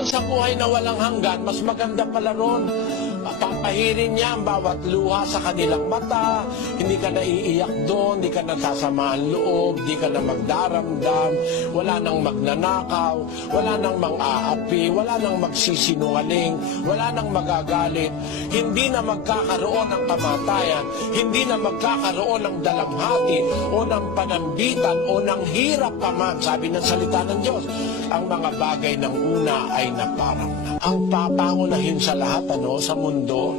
Doon sa buhay na walang hanggan, mas maganda pala ron. Papahirin niya ang bawat luha sa kanilang mata, hindi ka na iiyak doon, hindi ka na sasamahan loob, hindi ka na magdaramdam, wala nang magnanakaw, wala nang mang-aapi, wala nang magsisinungaling, wala nang magagalit, hindi na magkakaroon ng kamatayan, hindi na magkakaroon ng dalamhati o ng panambitan o ng hirap pa man. Sabi ng salita ng Diyos, ang mga bagay ng una ay naparang na. Ang papangunahin sa lahat, sa mundo,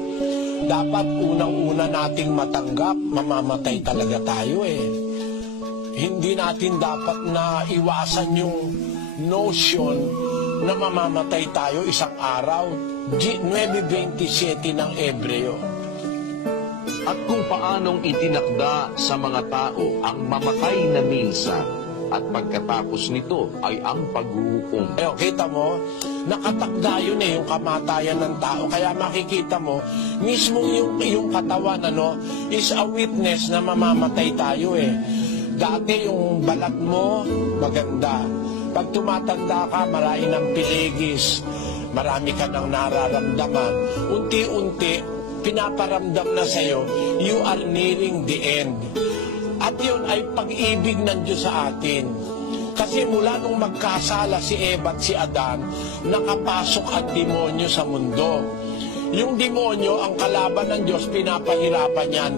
dapat unang-una nating matanggap, mamamatay talaga tayo Hindi natin dapat na iwasan yung notion na mamamatay tayo isang araw. 9:27 ng Ebreo. At kung paanong itinakda sa mga tao ang mamatay na minsan, at pagkatapos nito ay ang paghuhukom. Kita mo, nakatakda yun yung kamatayan ng tao. Kaya makikita mo, mismo yung katawan is a witness na mamamatay tayo Dati yung balat mo, maganda. Pag tumatanda ka, marami ng piligis, marami ka nang nararamdaman. Unti-unti, pinaparamdam na sa'yo, you are nearing the end. At yun ay pag-ibig ng Diyos sa atin. Kasi mula nung magkasala si Eva at si Adan, nakapasok ang demonyo sa mundo. Yung demonyo, ang kalaban ng Diyos, pinapahirapan yan.